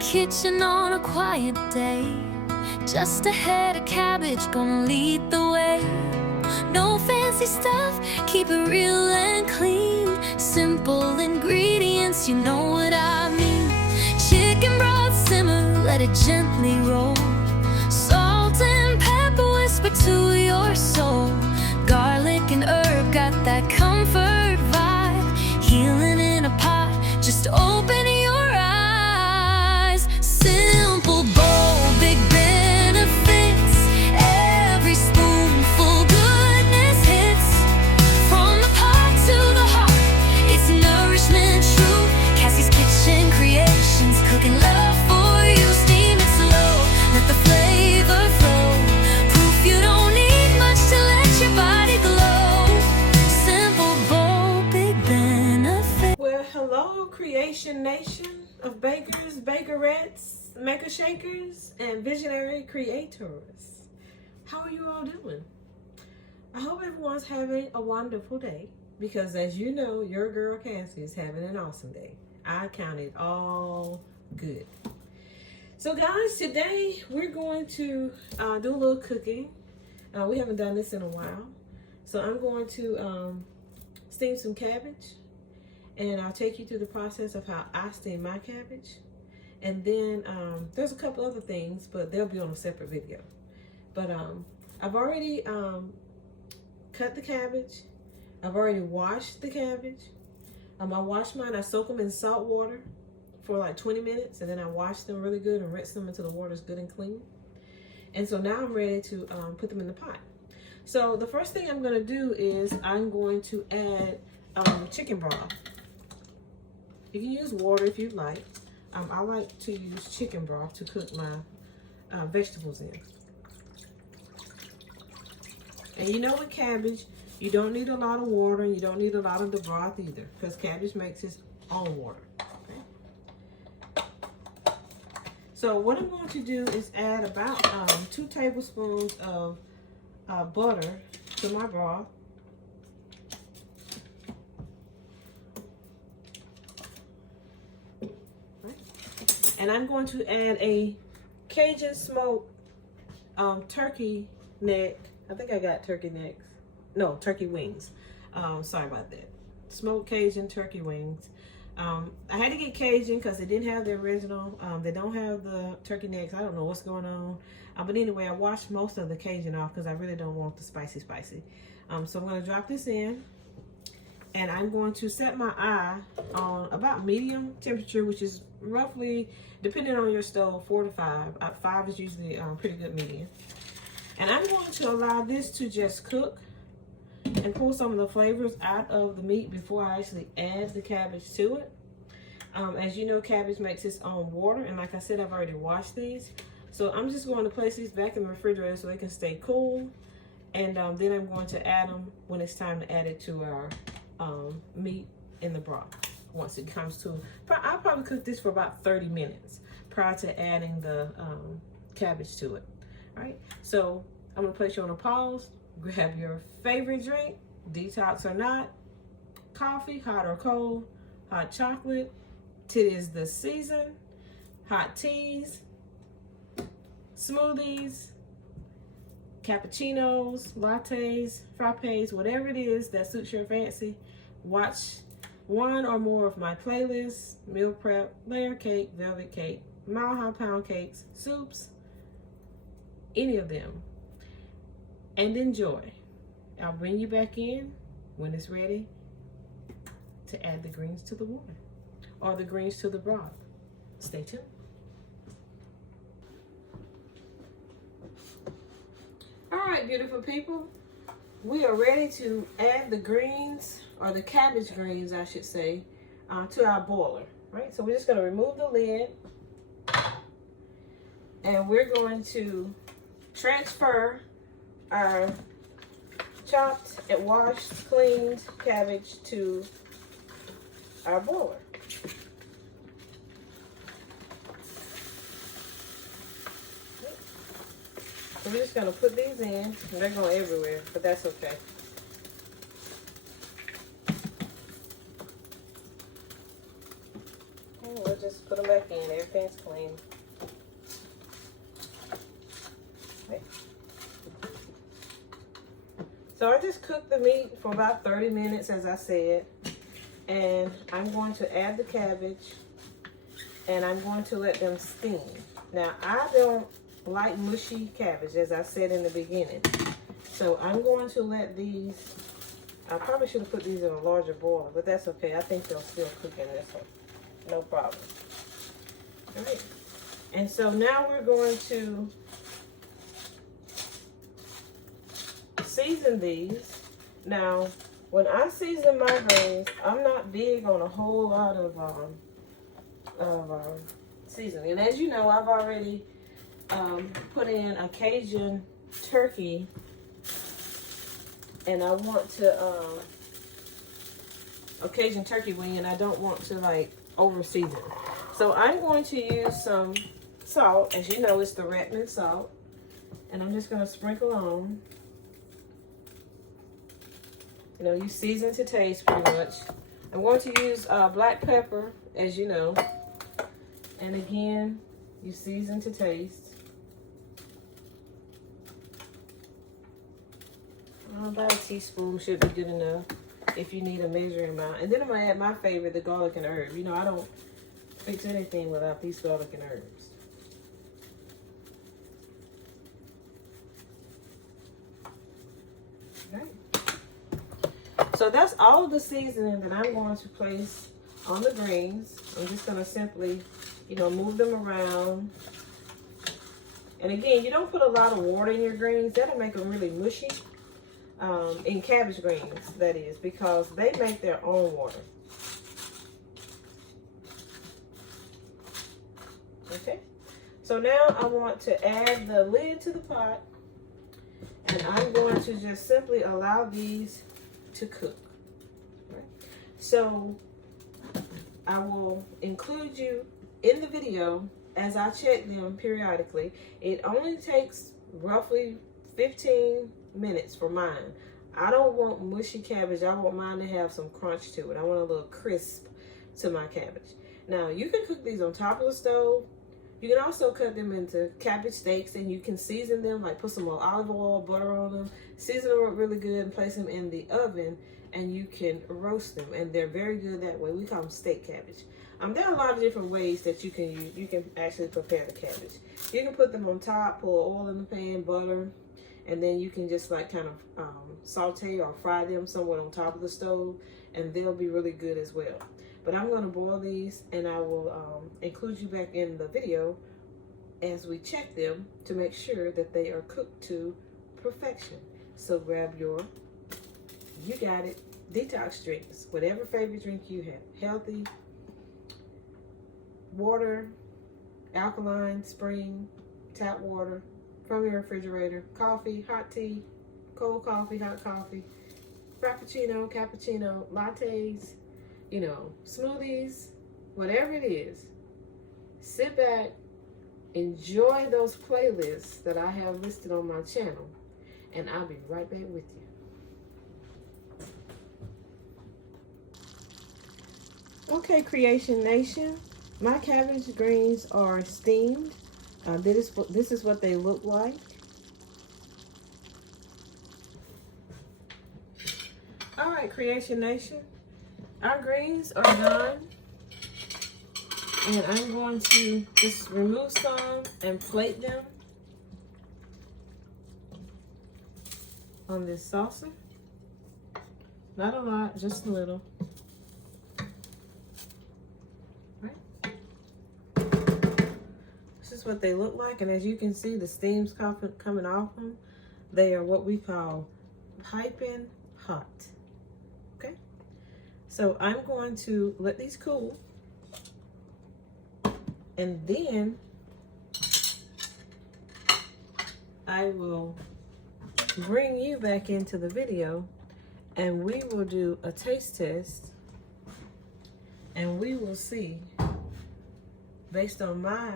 kitchen on a quiet day. Just a head of cabbage gonna lead the way. No fancy stuff, keep it real and clean. Simple ingredients, you know what I mean. Chicken broth simmer, let it gently roll. Salt and pepper whisper to your soul. Garlic and herb got that comfort vibe. Healing in a pot, just open your eyes. Simple bowl, big benefits. Every spoonful goodness hits. From the pot to the heart, it's nourishment true. Cassie's Kitchen Creations, cooking love for you. Steam it slow, let the flavor flow. Proof you don't need much to let your body glow. Simple bowl, big benefits. Well, hello, Creation Nation of bakers, bakerettes, maker shakers, and visionary creators. How are you all doing? I hope everyone's having a wonderful day, because as you know, your girl Cassie is having an awesome day. I count it all good. So guys, today we're going to do a little cooking. We haven't done this in a while. So I'm going to steam some cabbage. And I'll take you through the process of how I steam my cabbage. And then there's a couple other things, but they'll be on a separate video. But I've already cut the cabbage. I've already washed the cabbage. I wash mine, I soak them in salt water for like 20 minutes. And then I wash them really good and rinse them until the water's good and clean. And so now I'm ready to put them in the pot. So the first thing I'm gonna do is I'm going to add chicken broth. You can use water if you'd like. I like to use chicken broth to cook my vegetables in. And you know with cabbage, you don't need a lot of water and you don't need a lot of the broth either, because cabbage makes its own water. Okay? So what I'm going to do is add about 2 tablespoons of butter to my broth. And I'm going to add a Cajun smoked turkey neck. I think I got turkey necks. No, turkey wings. Sorry about that. Smoked Cajun turkey wings. I had to get Cajun because they didn't have the original. They don't have the turkey necks. I don't know what's going on. But anyway, I washed most of the Cajun off because I really don't want the spicy. So I'm going to drop this in. And I'm going to set my eye on about medium temperature, which is roughly, depending on your stove, 4 to 5. 5 is usually pretty good medium. And I'm going to allow this to just cook and pull some of the flavors out of the meat before I actually add the cabbage to it. As you know, cabbage makes its own water. And like I said, I've already washed these. So I'm just going to place these back in the refrigerator so they can stay cool. And then I'm going to add them when it's time to add it to our meat in the broth. Once it comes to, I'll probably cook this for about 30 minutes prior to adding the cabbage to it. All right, so I'm gonna place you on a pause. Grab your favorite drink, detox or not, coffee, hot or cold, hot chocolate, tis the season, hot teas, smoothies, cappuccinos, lattes, frappes, whatever it is that suits your fancy. Watch one or more of my playlists: meal prep, layer cake, velvet cake, mile high pound cakes, soups, any of them, and enjoy. I'll bring you back in when it's ready to add the greens to the water or the greens to the broth. Stay tuned. All right, beautiful people, we are ready to add the greens, or the cabbage greens, I should say, to our boiler, right? So we're just gonna remove the lid, and we're going to transfer our chopped and washed, cleaned cabbage to our boiler. So we're just gonna put these in. They're going everywhere, but that's okay. We'll just put them back in. Everything's clean. Okay. So I just cooked the meat for about 30 minutes, as I said. And I'm going to add the cabbage. And I'm going to let them steam. Now, I don't like mushy cabbage, as I said in the beginning. So I'm going to let these, I probably should have put these in a larger boiler, but that's okay. I think they'll still cook in this one. No problem. All right. And so now we're going to season these. Now, when I season my greens, I'm not big on a whole lot of seasoning. And as you know, I've already put in a Cajun turkey, and I want to a Cajun turkey wing, and I don't want to like over season. So I'm going to use some salt. As you know, it's the Redmond salt, and I'm just going to sprinkle on. You know, you season to taste pretty much. I'm going to use black pepper, as you know. And again, you season to taste. About a teaspoon should be good enough if you need a measuring amount. And then I'm going to add my favorite, the garlic and herb. You know, I don't fix anything without these garlic and herbs. So that's all of the seasoning that I'm going to place on the greens. I'm just going to simply, you know, move them around. And again, you don't put a lot of water in your greens. That'll make them really mushy. In cabbage greens, that is, because they make their own water. Okay. So now I want to add the lid to the pot. And I'm going to just simply allow these to cook. Right. So I will include you in the video as I check them periodically. It only takes roughly 15 minutes for mine. I don't want mushy cabbage. I want mine to have some crunch to it. I want a little crisp to my cabbage. Now, you can cook these on top of the stove. You can also cut them into cabbage steaks, and you can season them, like put some olive oil, butter on them, season them up really good, and place them in the oven, and you can roast them, and they're very good that way. We call them steak cabbage. There are a lot of different ways that you can use. You can actually prepare the cabbage. You can put them on top, pour oil in the pan, butter, and then you can just like kind of saute or fry them somewhat on top of the stove, and they'll be really good as well. But I'm going to boil these, and I will include you back in the video as we check them to make sure that they are cooked to perfection. So grab your, you got it, detox drinks, whatever favorite drink you have. Healthy, water, alkaline, spring, tap water from your refrigerator, coffee, hot tea, cold coffee, hot coffee, frappuccino, cappuccino, lattes, you know, smoothies, whatever it is. Sit back, enjoy those playlists that I have listed on my channel, and I'll be right back with you. Okay, Creation Nation, my cabbage greens are steamed. This is what they look like. All right, Creation Nation, our greens are done. And I'm going to just remove some and plate them on this saucer. Not a lot, just a little. Right. This is what they look like, and as you can see, the steam's coming off them. They are what we call piping hot. Okay, so I'm going to let these cool. And then I will bring you back into the video, and we will do a taste test, and we will see, based on my,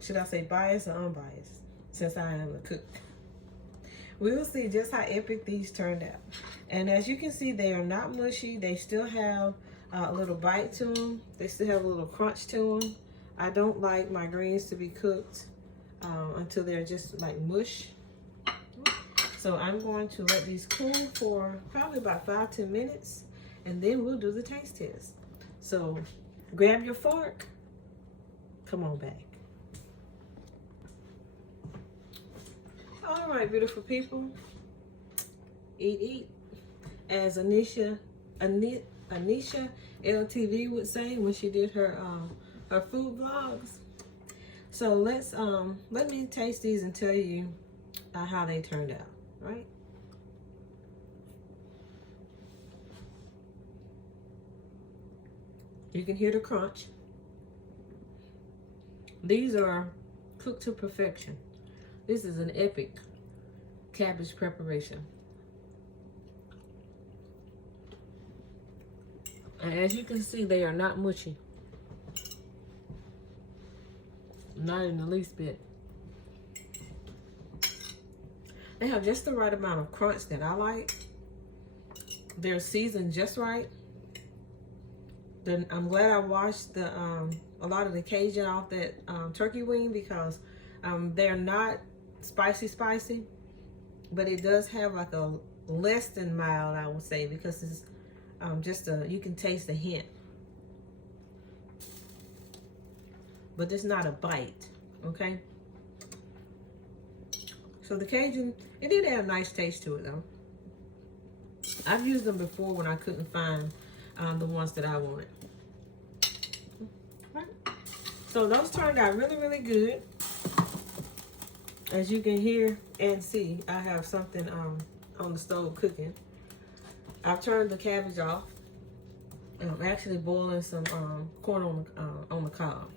should I say bias or unbiased, since I am the cook. We will see just how epic these turned out. And as you can see, they are not mushy. They still have a little bite to them. They still have a little crunch to them. I don't like my greens to be cooked until they're just like mush. So I'm going to let these cool for probably about 5-10 minutes, and then we'll do the taste test. So grab your fork. Come on back. All right, beautiful people. Eat, eat. As Anisha LTV would say when she did her food vlogs. So let me taste these and tell you how they turned out, right? You can hear the crunch. These are cooked to perfection. This is an epic cabbage preparation. And as you can see, they are not mushy. Not in the least bit. They have just the right amount of crunch that I like. They're seasoned just right. I'm glad I washed the a lot of the Cajun off that turkey wing, because they're not spicy, but it does have like a less than mild, I would say, because it's just you can taste the hint, but it's not a bite. Okay, so the Cajun, it did have a nice taste to it though. I've used them before when I couldn't find the ones that I wanted. Right. So those turned out really, really good. As you can hear and see, I have something on the stove cooking. I've turned the cabbage off. I'm actually boiling some corn on the cob.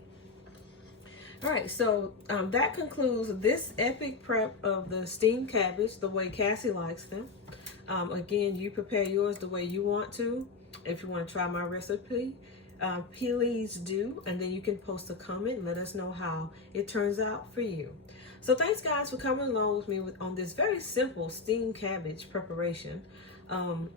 All right, so that concludes this epic prep of the steamed cabbage, the way Cassie likes them. Again, you prepare yours the way you want to. If you want to try my recipe, please do, and then you can post a comment and let us know how it turns out for you. So thanks guys for coming along with me on this very simple steamed cabbage preparation.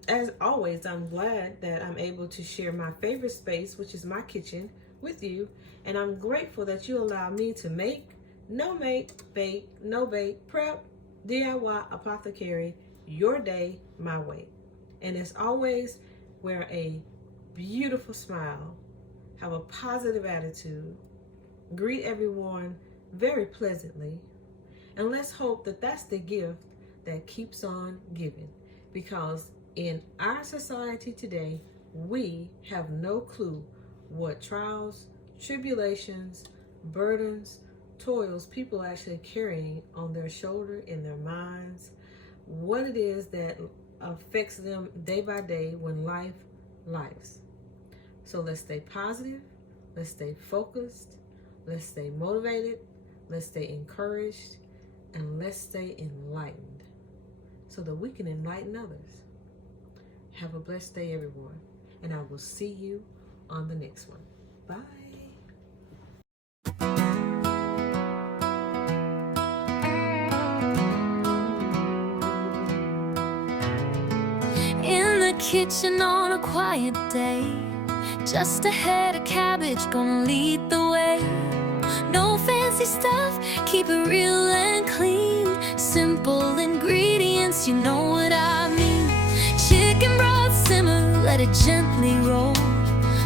As always, I'm glad that I'm able to share my favorite space, which is my kitchen, with you, and I'm grateful that you allow me to make, no make, bake, no bake, prep, DIY, apothecary, your day, my way. And as always, wear a beautiful smile, have a positive attitude, greet everyone very pleasantly, and let's hope that that's the gift that keeps on giving. Because in our society today, we have no clue what trials, tribulations, burdens, toils people are actually carrying on their shoulder, in their minds, what it is that affects them day by day when lives. So let's stay positive, let's stay focused, let's stay motivated, let's stay encouraged, and let's stay enlightened so that we can enlighten others. Have a blessed day, everyone, and I will see you on the next one. Bye. In the kitchen on a quiet day, just a head of cabbage gonna lead the way. No fancy stuff, keep it real and clean. Simple ingredients, you know what I mean. Chicken broth simmer, let it gently roll.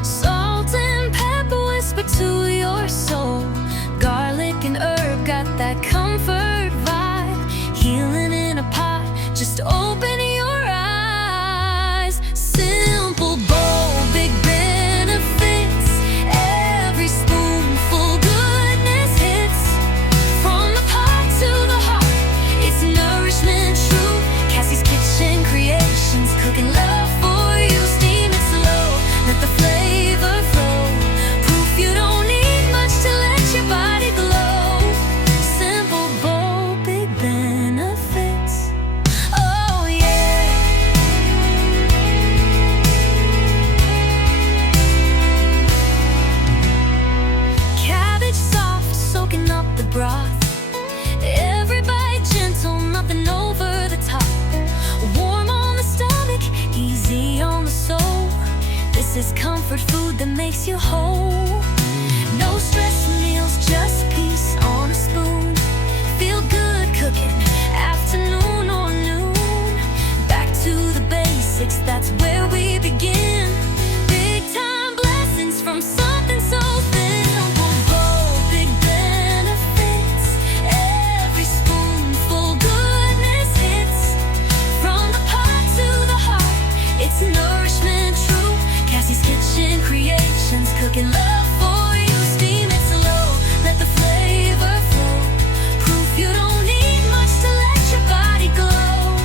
Salt and pepper whisper to your soul. Garlic and herb got that comfort vibe. Healing in a pot, just open your eyes. Simple bowl, big benefits. Every spoonful goodness hits. From the pot to the heart, it's nourishment true. Cassie's Kitchen Creations, cooking love for you. Steam it slow, let comfort food that makes you whole. No stress meals, just peace on a spoon. Feel good cooking, afternoon or noon. Back to the basics, that's where we begin. Big time blessings from something so simple. Bold, big benefits. Every spoonful goodness hits. From the pot to the heart, it's nourishment true. Cassie's Kitchen Creations, cooking love for you. Steam it slow, let the flavor flow. Proof you don't need much to let your body glow.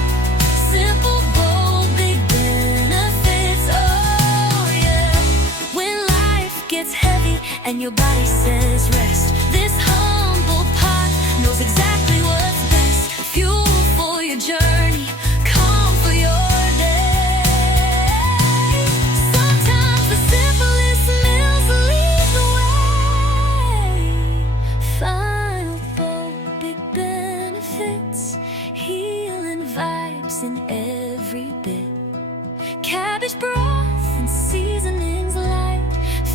Simple, bold, big benefits, oh yeah. When life gets heavy and your body says rest, this humble pot knows exactly what's best. Fuel for your journey, calm for your day. Sometimes the simplest meals lead the way. Final bold, big benefits, healing vibes in every bit. Cabbage broth and seasonings light,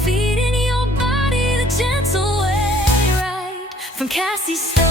feeding your body the gentle way, right? From Cassie's stove